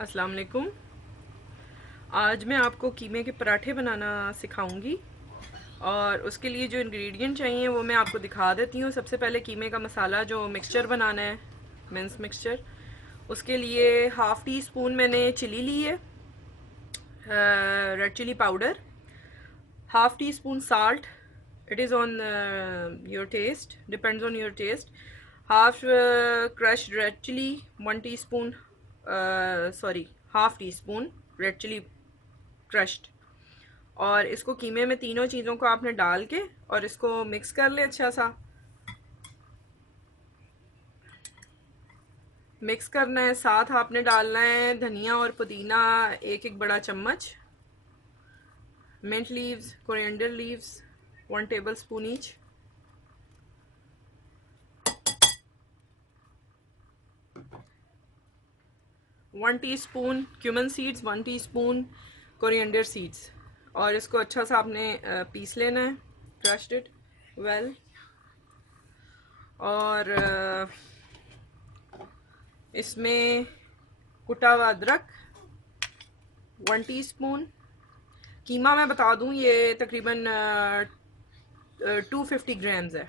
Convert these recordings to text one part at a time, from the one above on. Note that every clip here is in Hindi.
अस्सलाम वालेकुम। आज मैं आपको कीमे के पराठे बनाना सिखाऊंगी और उसके लिए जो इंग्रेडिएंट चाहिए वो मैं आपको दिखा देती हूँ। सबसे पहले कीमे का मसाला जो मिक्सचर बनाना है, मिन्स मिक्सचर, उसके लिए हाफ़ टी स्पून मैंने चिली ली है, red chilli powder, half teaspoon salt, it is on your taste, depends on your taste, half crushed red chilli, 1 teaspoon, sorry, half teaspoon red chilli crushed. और इसको कीमे में तीनों चीज़ों को आपने डाल के और इसको मिक्स कर ले अच्छा सा। मिक्स करना है, साथ आपने डालना है धनिया और पुदीना, एक एक बड़ा चम्मच, mint leaves, coriander leaves, 1 tablespoon each, one teaspoon cumin seeds, 1 teaspoon coriander seeds. और इसको अच्छा सा आपने पीस लेना है, क्रश्ड इट वेल। और इसमें कुटा हुआ अदरक 1 टीस्पून। कीमा मैं बता दूं ये तकरीबन 250 ग्राम्स है,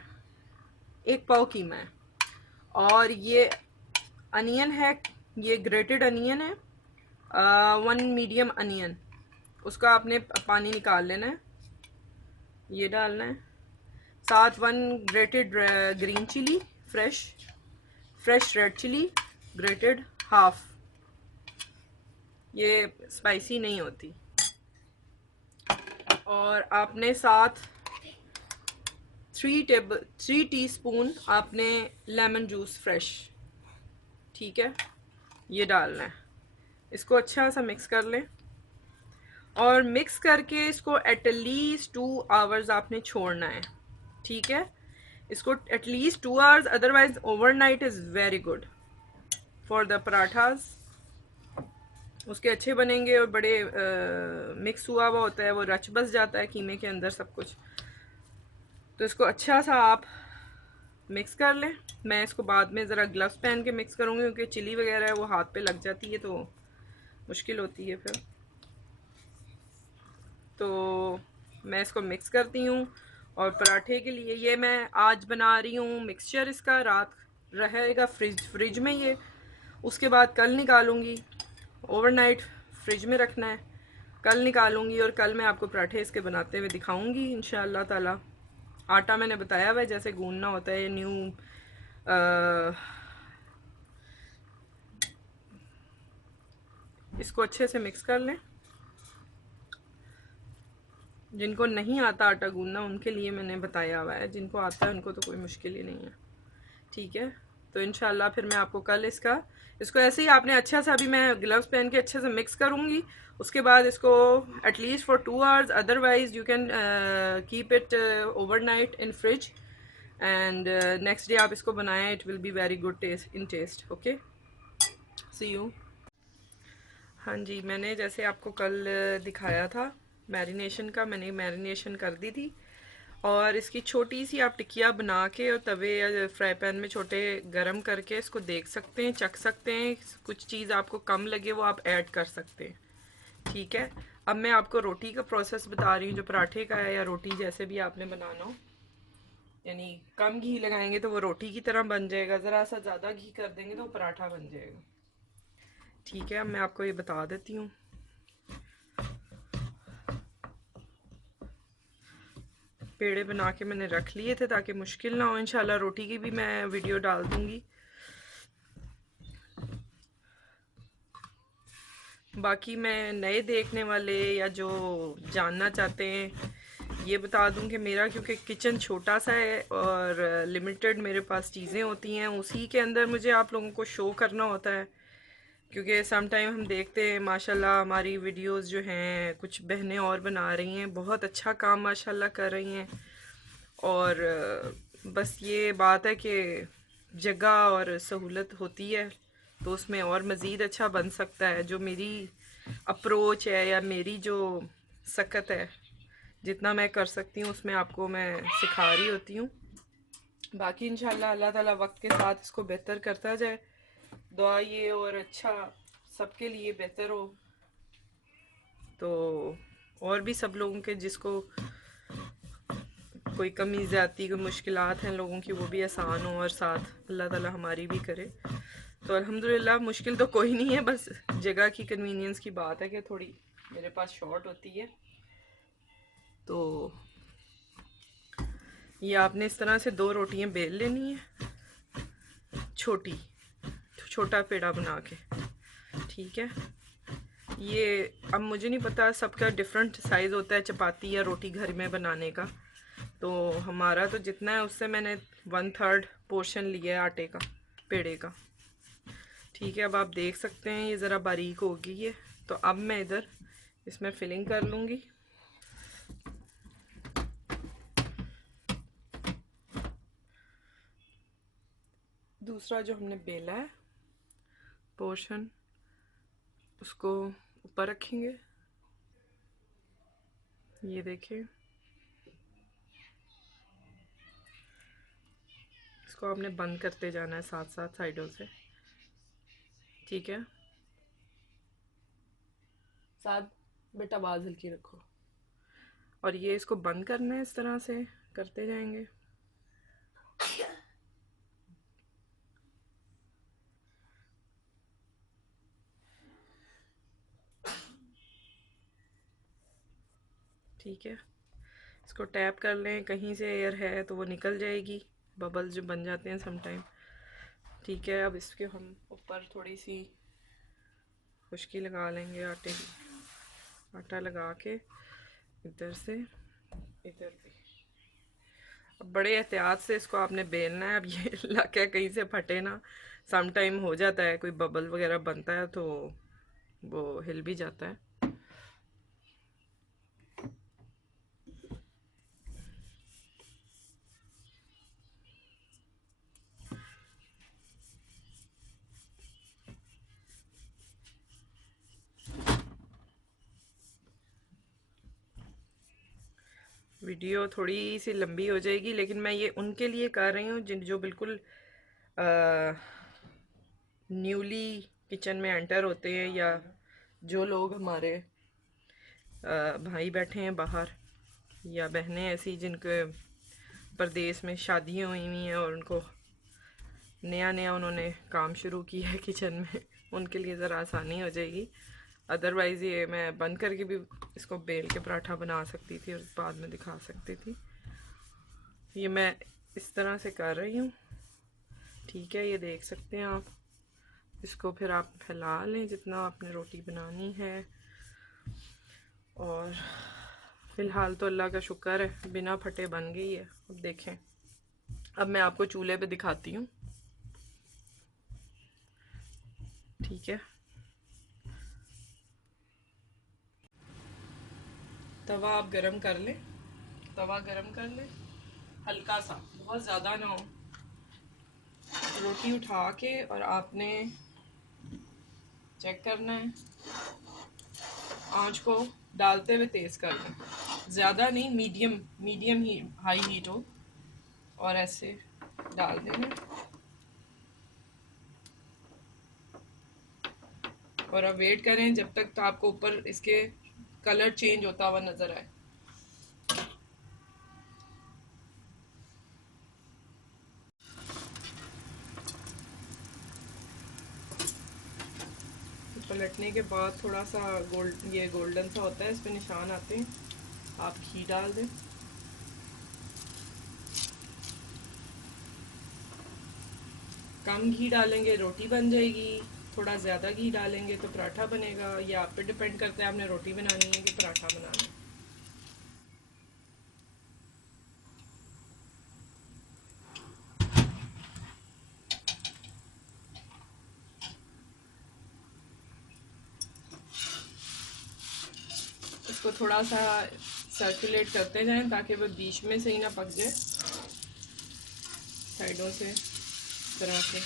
1 पाव कीमा है। और ये अनियन है, ये ग्रेटेड अनियन है, 1 मीडियम अनियन, उसका आपने पानी निकाल लेना है, ये डालना है। साथ 1 grated green chilli, fresh fresh red chilli grated, half, ये स्पाइसी नहीं होती। और आपने साथ 3 टीस्पून आपने लेमन जूस फ्रेश, ठीक है, ये डालना है। इसको अच्छा सा मिक्स कर लें और मिक्स करके इसको एटलीस्ट 2 आवर्स आपने छोड़ना है, ठीक है। इसको at least 2 hours, otherwise overnight is very good for the parathas. उसके अच्छे बनेंगे और बड़े मिक्स हुआ हुआ होता है, वो रच बस जाता है कीमे के अंदर सब कुछ। तो इसको अच्छा सा आप मिक्स कर लें। मैं इसको बाद में ज़रा ग्लव्स पहन के मिक्स करूँगी क्योंकि चिली वगैरह है वो हाथ पे लग जाती है तो मुश्किल होती है फिर। तो मैं इसको मिक्स करती हूँ। और पराठे के लिए ये मैं आज बना रही हूँ मिक्सचर, इसका रात रहेगा फ्रिज में ये, उसके बाद कल निकालूंगी। ओवरनाइट फ्रिज में रखना है, कल निकालूंगी और कल मैं आपको पराठे इसके बनाते हुए दिखाऊंगी इंशाअल्लाह ताला। आटा मैंने बताया हुआ है जैसे गूंदना होता है, न्यू इसको अच्छे से मिक्स कर लें। जिनको नहीं आता आटा गूंदना उनके लिए मैंने बताया हुआ है, जिनको आता है उनको तो कोई मुश्किल ही नहीं है, ठीक है। तो इंशाल्लाह फिर मैं आपको कल इसको ऐसे ही आपने अच्छा सा, अभी मैं ग्लव्स पहन के अच्छे से मिक्स करूँगी। उसके बाद इसको at least for 2 hours, otherwise you can keep it overnight in fridge and next day आप इसको बनाएं, it will be very good taste in taste. Okay, see you. हाँ जी, मैंने जैसे आपको कल दिखाया था मैरिनेशन का, मैंने मैरिनेशन कर दी थी। और इसकी छोटी सी आप टिकिया बना के और तवे या फ्राई पैन में छोटे गरम करके इसको देख सकते हैं, चख सकते हैं। कुछ चीज़ आपको कम लगे वो आप ऐड कर सकते हैं, ठीक है। अब मैं आपको रोटी का प्रोसेस बता रही हूँ, जो पराठे का है या रोटी जैसे भी आपने बनाना हो। यानी कम घी लगाएंगे तो वो रोटी की तरह बन जाएगा, ज़रा सा ज़्यादा घी कर देंगे तो वो पराठा बन जाएगा, ठीक है। अब मैं आपको ये बता देती हूँ। पेड़े बना के मैंने रख लिए थे ताकि मुश्किल ना हो। इंशाल्लाह रोटी की भी मैं वीडियो डाल दूंगी। बाकी मैं नए देखने वाले या जो जानना चाहते हैं ये बता दूं कि मेरा क्योंकि किचन छोटा सा है और लिमिटेड मेरे पास चीज़ें होती हैं, उसी के अंदर मुझे आप लोगों को शो करना होता है। क्योंकि सम टाइम हम देखते हैं माशाल्लाह हमारी वीडियोस जो हैं कुछ बहनें और बना रही हैं, बहुत अच्छा काम माशाल्लाह कर रही हैं। और बस ये बात है कि जगह और सहूलत होती है तो उसमें और मज़ीद अच्छा बन सकता है। जो मेरी अप्रोच है या मेरी जो सकत है, जितना मैं कर सकती हूँ उसमें आपको मैं सिखा रही होती हूँ। बाकी इंशाल्लाह अल्लाह ताला वक्त के साथ इसको बेहतर करता जाए, दुआ ये और अच्छा सबके लिए बेहतर हो। तो और भी सब लोगों के जिसको कोई कमी ज़्यादती कोई मुश्किलात हैं लोगों की वो भी आसान हो, और साथ अल्लाह ताला हमारी भी करे। तो अल्हम्दुलिल्लाह मुश्किल तो कोई नहीं है, बस जगह की कन्वीनियंस की बात है कि थोड़ी मेरे पास शॉर्ट होती है। तो ये आपने इस तरह से 2 रोटियां बेल लेनी है, छोटी, छोटा पेड़ा बना के, ठीक है। ये अब मुझे नहीं पता, सबका डिफरेंट साइज़ होता है चपाती या रोटी घर में बनाने का। तो हमारा तो जितना है उससे मैंने 1/3 पोर्शन लिया है आटे का, पेड़े का, ठीक है। अब आप देख सकते हैं ये ज़रा बारीक हो गई है। तो अब मैं इधर इसमें फिलिंग कर लूँगी। दूसरा जो हमने बेला है पोर्शन, उसको ऊपर रखेंगे, ये देखिए। इसको आपने बंद करते जाना है साथ साथ साइडों से, ठीक है। साथ बेटा आवाज़ हल्की रखो। और ये इसको बंद करना है, इस तरह से करते जाएंगे। ठीक है, इसको टैप कर लें, कहीं से एयर है तो वो निकल जाएगी, बबल्स जो बन जाते हैं सम टाइम, ठीक है। अब इसके हम ऊपर थोड़ी सी खुश्की लगा लेंगे आटे की, आटा लगा के इधर से इधर भी। अब बड़े एहतियात से इसको आपने बेलना है। अब ये लग है कहीं से फटे ना, सम टाइम हो जाता है, कोई बबल वगैरह बनता है तो वो हिल भी जाता है। वीडियो थोड़ी सी लंबी हो जाएगी, लेकिन मैं ये उनके लिए कर रही हूँ जिन जो बिल्कुल न्यूली किचन में एंटर होते हैं, या जो लोग हमारे भाई बैठे हैं बाहर, या बहनें ऐसी जिनके परदेश में शादियाँ हुई हुई हैं और उनको नया नया उन्होंने काम शुरू किया है किचन में, उनके लिए ज़रा आसानी हो जाएगी। अदरवाइज़ ये मैं बंद करके भी इसको बेल के पराठा बना सकती थी और बाद में दिखा सकती थी। ये मैं इस तरह से कर रही हूँ, ठीक है। ये देख सकते हैं आप। इसको फिर आप फैला लें जितना आपने रोटी बनानी है। और फ़िलहाल तो अल्लाह का शुक्र है बिना फटे बन गई है। अब देखें, अब मैं आपको चूल्हे पे दिखाती हूँ, ठीक है। तवा आप गरम कर लें, तवा गरम कर लें हल्का सा, बहुत ज़्यादा ना हो। रोटी उठा के और आपने चेक करना है, आंच को डालते हुए तेज़ कर लें, ज़्यादा नहीं, मीडियम, मीडियम ही हाई हीट हो, और ऐसे डाल देना। और अब वेट करें जब तक तो आपको ऊपर इसके कलर चेंज होता हुआ नज़र आए। पलटने के बाद थोड़ा सा ये गोल्डन सा होता है, इस पे निशान आते हैं, आप घी डाल दें। कम घी डालेंगे रोटी बन जाएगी, थोड़ा ज़्यादा घी डालेंगे तो पराठा बनेगा। ये आप पे डिपेंड करता है आपने रोटी बनानी है कि पराठा बनाना है। इसको थोड़ा सा सर्कुलेट करते जाएं ताकि वो बीच में से ही ना पक जाए, साइडों से इस तरह से।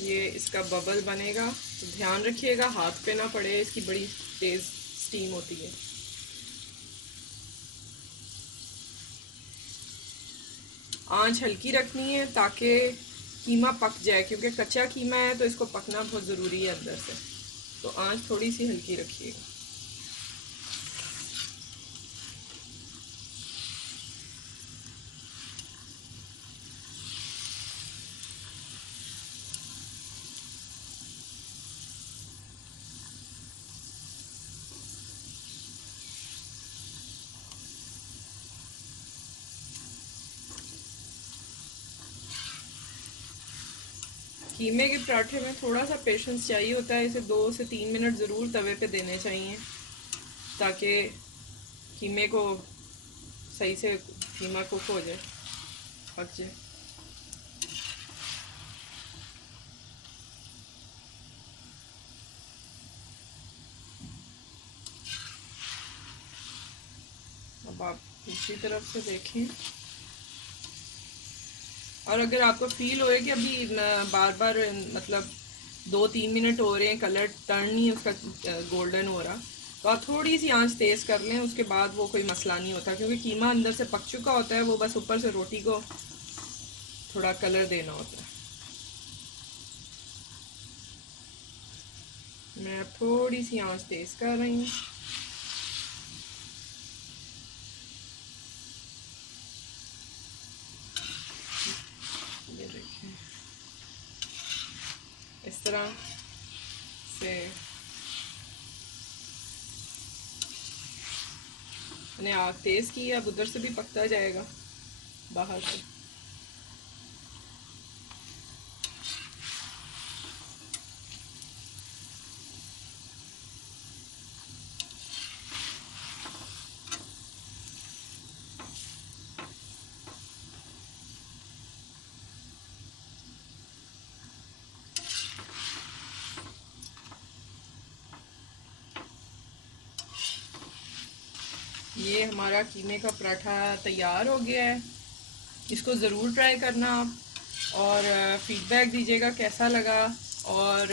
ये इसका बबल बनेगा तो ध्यान रखिएगा हाथ पे ना पड़े, इसकी बड़ी तेज़ स्टीम होती है। आंच हल्की रखनी है ताकि कीमा पक जाए, क्योंकि कच्चा कीमा है तो इसको पकना बहुत ज़रूरी है अंदर से। तो आंच थोड़ी सी हल्की रखिएगा। कीमे के पराठे में थोड़ा सा पेशेंस चाहिए होता है, इसे 2 से 3 मिनट ज़रूर तवे पे देने चाहिए ताकि कीमे को सही से कीमा कुक हो जाए, पक जाए। अब आप दूसरी तरफ से देखें, और अगर आपको फील होए कि अभी बार बार मतलब 2-3 मिनट हो रहे हैं, कलर टर्न नहीं उसका गोल्डन हो रहा, तो आप थोड़ी सी आंच तेज़ कर लें। उसके बाद वो कोई मसला नहीं होता, क्योंकि कीमा अंदर से पक चुका होता है, वो बस ऊपर से रोटी को थोड़ा कलर देना होता है। मैं थोड़ी सी आंच तेज़ कर रही हूँ। ये देखिए, इस तरह से मैंने आग तेज़ की, अब उधर से भी पकता जाएगा बाहर से। ये हमारा कीमे का पराठा तैयार हो गया है। इसको ज़रूर ट्राई करना आप, और फीडबैक दीजिएगा कैसा लगा। और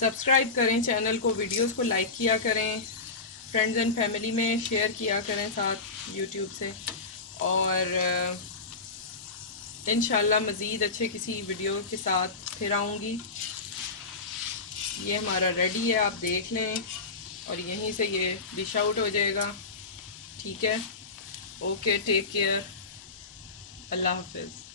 सब्सक्राइब करें चैनल को, वीडियोस को लाइक किया करें, फ्रेंड्स एंड फैमिली में शेयर किया करें साथ यूट्यूब से। और इंशाल्लाह मज़ीद अच्छे किसी वीडियो के साथ फिर आऊँगी। ये हमारा रेडी है, आप देख लें, और यहीं से ये डिश आउट हो जाएगा। ठीक है, ओके, टेक केयर, अल्लाह हाफिज़।